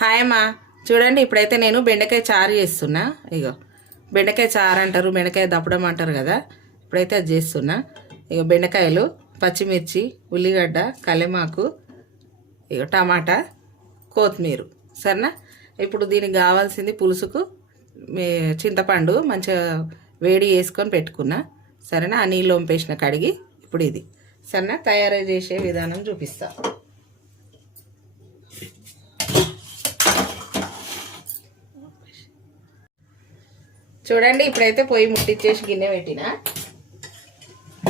Hi అమ్మా. చూడండి, ఇప్పుడైతే నేను బెండకాయ చారు చేస్తున్నా. ఇగో బెండకాయ చారు అంటారు, బెండకాయ దప్పడం అంటారు కదా. ఇప్పుడైతే అది చేస్తున్నా. ఇగో బెండకాయలు, పచ్చిమిర్చి, ఉల్లిగడ్డ, కలెమాకు, ఇగో టమాటా, కొత్తిమీర. సరేనా? ఇప్పుడు దీనికి కావాల్సింది పులుసుకు చింతపండు మంచిగా వేడి చేసుకొని పెట్టుకున్నా. సరేనా? ఆ నీళ్ళు వంపేసిన కడిగి. ఇప్పుడు ఇది సరేనా తయారు చేసే విధానం చూపిస్తా. చూడండి, ఇప్పుడైతే పొయ్యి ముట్టించేసి గిన్నె పెట్టిన.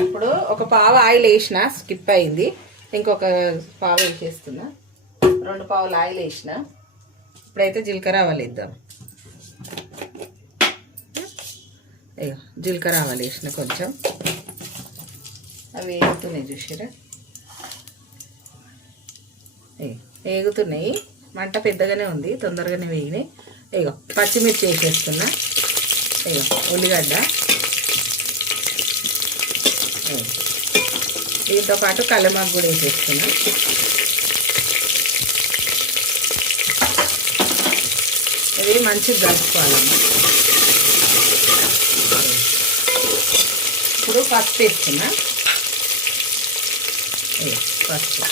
ఇప్పుడు ఒక పావు ఆయిల్ వేసిన, స్కిప్ అయింది. ఇంకొక పావు వేసేస్తున్నా. 2 పావులు ఆయిల్ వేసిన. ఇప్పుడైతే జీలకర్ర ఆవాలు వేద్దాం. జీలకర్ర ఆవాలు వేసిన కొంచెం. అవి వేగుతున్నాయి చూసారా? వేగుతున్నాయి. మంట పెద్దగానే ఉంది, తొందరగానే వేగినాయి. ఇగో పచ్చిమిర్చి వేసేస్తున్నా. ఇగో ఉల్లిగడ్డ, దీంతో పాటు కలమాకు కూడా వేసేస్తున్నా. ఇవి మంచిగా కలుపుకోవాలమ్మా. ఇప్పుడు పసుపు వేస్తున్నా. పసుపు,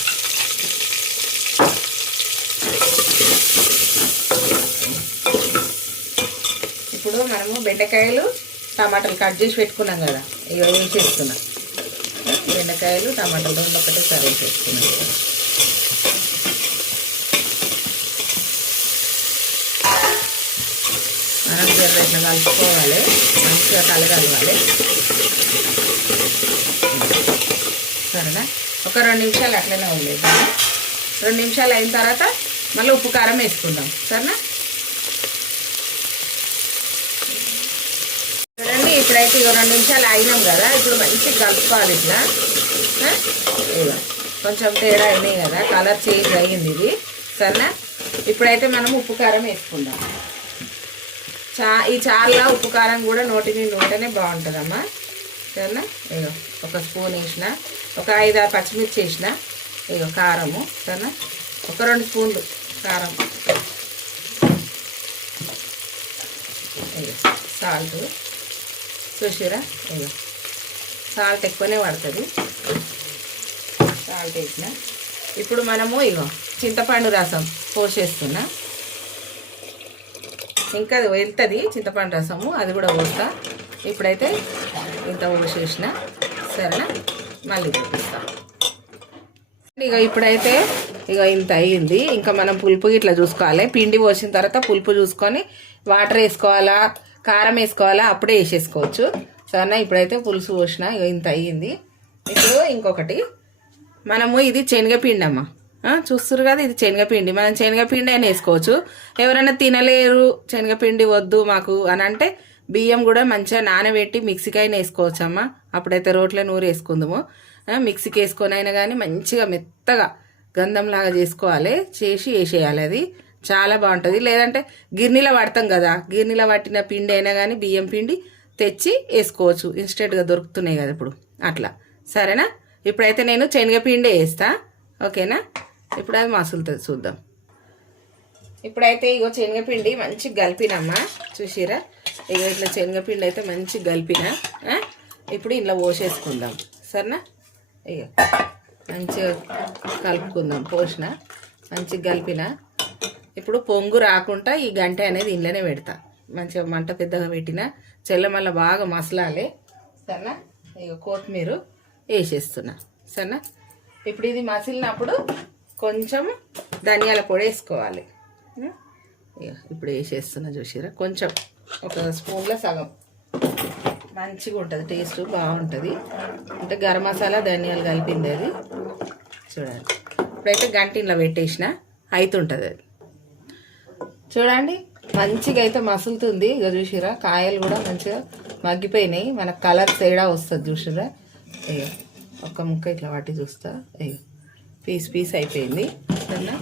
ఇప్పుడు మనము బెండకాయలు టమాటాలు కట్ చేసి పెట్టుకున్నాం కదా, ఇక వేసేస్తున్నా. బెండకాయలు టమాటాలు రెండు ఒకటేసారి వేసేస్తున్నాం. మనం జర్ర ఇట్లా కలుపుకోవాలి, మంచిగా కలగాలి. సరేనా? ఒక 2 నిమిషాలు అట్లనే ఉండేది. 2 నిమిషాలు అయిన తర్వాత మళ్ళీ ఉప్పు కారం వేసుకుందాం. సరేనా? చూడండి, ఇప్పుడైతే ఇక 2 నిమిషాలు అయినాం కదా. ఇప్పుడు మంచిగా కలుపుకోవాలి ఇట్లా. ఇక కొంచెం తేడా అయినాయి కదా, కలర్ చేంజ్ అయ్యింది ఇది. సరేనా? ఇప్పుడైతే మనం ఉప్పు కారం వేసుకుందాం. ఈ చారులో ఉప్పు కారం కూడా నోటి మీద ఉంటేనే బాగుంటుందమ్మా. సరేనా? ఇగో ఒక స్పూన్ వేసిన, ఒక 5-6 పచ్చిమిర్చి వేసిన. ఇగో కారము. సరేనా? ఒక 2 స్పూన్లు కారం. ఇగో సాల్ట్ చూసిరా? ఇగో సాల్ట్ ఎక్కువనే పడుతుంది. సాల్ట్ వేసిన. ఇప్పుడు మనము ఇగో చింతపండు రసం పోసేస్తున్నా. ఇంకా అది వెళ్తుంది చింతపండు రసము, అది కూడా పోస్తా. ఇప్పుడైతే ఇంత పోసేసిన. సరేనా? మళ్ళీ చూపిస్తా. ఇక ఇప్పుడైతే ఇక ఇంత అయ్యింది. ఇంకా మనం పులుపు ఇట్లా చూసుకోవాలి. పిండి పోసిన తర్వాత పులుపు చూసుకొని వాటర్ వేసుకోవాలా, కారం వేసుకోవాలా, అప్పుడే వేసేసుకోవచ్చు. సరేనా? ఇప్పుడైతే పులుసు పోసిన. ఇక ఇంత అయ్యింది. ఇప్పుడు ఇంకొకటి, మనము ఇది శనగపిండి అమ్మ. చూస్తున్నారు కదా, ఇది శనగపిండి. మనం శనగపిండి అయినా వేసుకోవచ్చు. ఎవరైనా తినలేరు, శనగపిండి వద్దు మాకు అని అంటే బియ్యం కూడా మంచిగా నానబెట్టి మిక్సీకి అయినా వేసుకోవచ్చు అమ్మ. అప్పుడైతే రోట్లో నూరు వేసుకుందాము. మిక్సీకి వేసుకొని అయినా కానీ మంచిగా మెత్తగా గంధంలాగా చేసుకోవాలి, చేసి వేసేయాలి. అది చాలా బాగుంటుంది. లేదంటే గిన్నెలో పడతాం కదా, గిన్నెలో పట్టిన పిండి అయినా కానీ బియ్యం పిండి తెచ్చి వేసుకోవచ్చు. ఇన్స్టెంట్గా దొరుకుతున్నాయి కదా ఇప్పుడు, అట్లా. సరేనా? ఇప్పుడైతే నేను శనగపిండి వేస్తా. ఓకేనా? ఇప్పుడు అది మసులుతుంది, చూద్దాం. ఇప్పుడైతే ఇగో శనగపిండి మంచిగా కలిపినమ్మా. చూసిరా? ఇగో ఇట్లా శనగపిండి అయితే మంచిగా కలిపిన. ఇప్పుడు ఇంట్లో పోసేసుకుందాం. సరేనా? ఇక మంచిగా కలుపుకుందాం. పోసిన, మంచిగా కలిపిన. ఇప్పుడు పొంగు రాకుండా ఈ గంటె అనేది ఇంట్లోనే పెడతా. మంచిగా మంట పెద్దగా పెట్టిన చెల్లమల్ల బాగా మసలాలి. సరేనా? ఇక కొత్తిమీర వేసేస్తున్నా. సరేనా? ఇప్పుడు ఇది మసిలినప్పుడు కొంచెం ధనియాల పొడి వేసుకోవాలి. ఇప్పుడు వేసేస్తున్నా. చూసిరా? కొంచెం ఒక స్పూన్లో సగం. మంచిగా ఉంటుంది, టేస్ట్ బాగుంటుంది. అంటే గరం మసాలా ధనియాలు కలిపింది అది. చూడండి, ఇప్పుడైతే గంటిలో పెట్టేసిన అవుతుంటుంది అది. చూడండి, మంచిగా అయితే మసులుతుంది. ఇక చూసిరా? కాయలు కూడా మంచిగా మగ్గిపోయినాయి. మనకు కలర్ తేడా వస్తుంది. చూసిరా? ఇక ఒక్క ముక్క ఇట్లా వాటి చూస్తా. ఇక పీస్ అయిపోయింది. సరేనా?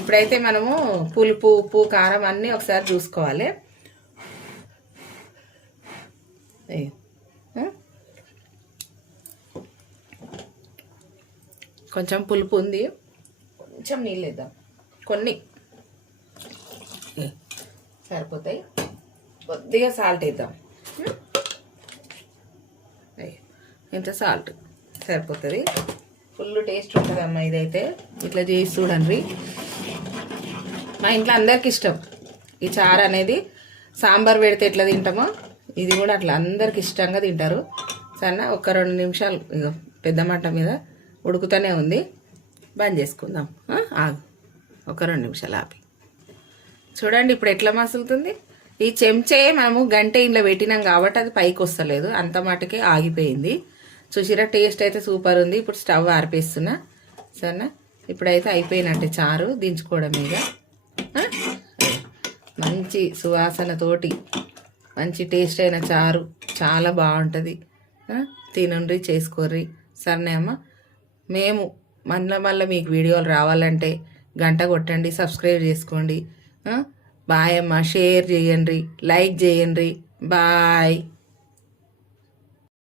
ఇప్పుడైతే మనము పులుపు, ఉప్పు, కారం అన్నీ ఒకసారి చూసుకోవాలి. కొంచెం పులుపు ఉంది, కొంచెం నీళ్ళు వేద్దాం. కొన్ని సరిపోతాయి. కొద్దిగా సాల్ట్ వేద్దాం. ఇంత సాల్ట్ సరిపోతుంది. ఫుల్ టేస్ట్ ఉంటుందమ్మా ఇదైతే. ఇట్లా చేసి చూడండి. మా ఇంట్లో అందరికి ఇష్టం ఈ చారు అనేది. సాంబార్ పెడితే ఎట్లా తింటామో ఇది కూడా అట్లా అందరికి ఇష్టంగా తింటారు. సన్న ఒక 2 నిమిషాలు ఇక పెద్ద మంట మీద ఉడుకుతూనే ఉంది. బంద్ చేసుకుందాం. ఆగు, ఒక 2 నిమిషాలు ఆపి చూడండి ఇప్పుడు ఎట్లా మసులుతుంది. ఈ చెంచే మనము గంట ఇంట్లో పెట్టినాం కాబట్టి అది పైకి వస్తలేదు, అంత మటుకే ఆగిపోయింది. చూసిరా, టేస్ట్ అయితే సూపర్ ఉంది. ఇప్పుడు స్టవ్ ఆర్పేస్తున్నా. సరేనా, ఇప్పుడైతే అయిపోయినట్టే చారు. దించుకోవడం మీద మంచి సువాసనతోటి మంచి టేస్ట్ అయిన చారు చాలా బాగుంటుంది. తినండి, చేసుకోర్రి. సరేనే అమ్మ. మేము మళ్ళీ మీకు వీడియోలు రావాలంటే గంట కొట్టండి, సబ్స్క్రైబ్ చేసుకోండి. బాయ్ అమ్మ. షేర్ చేయండి, లైక్ చేయండి. బాయ్.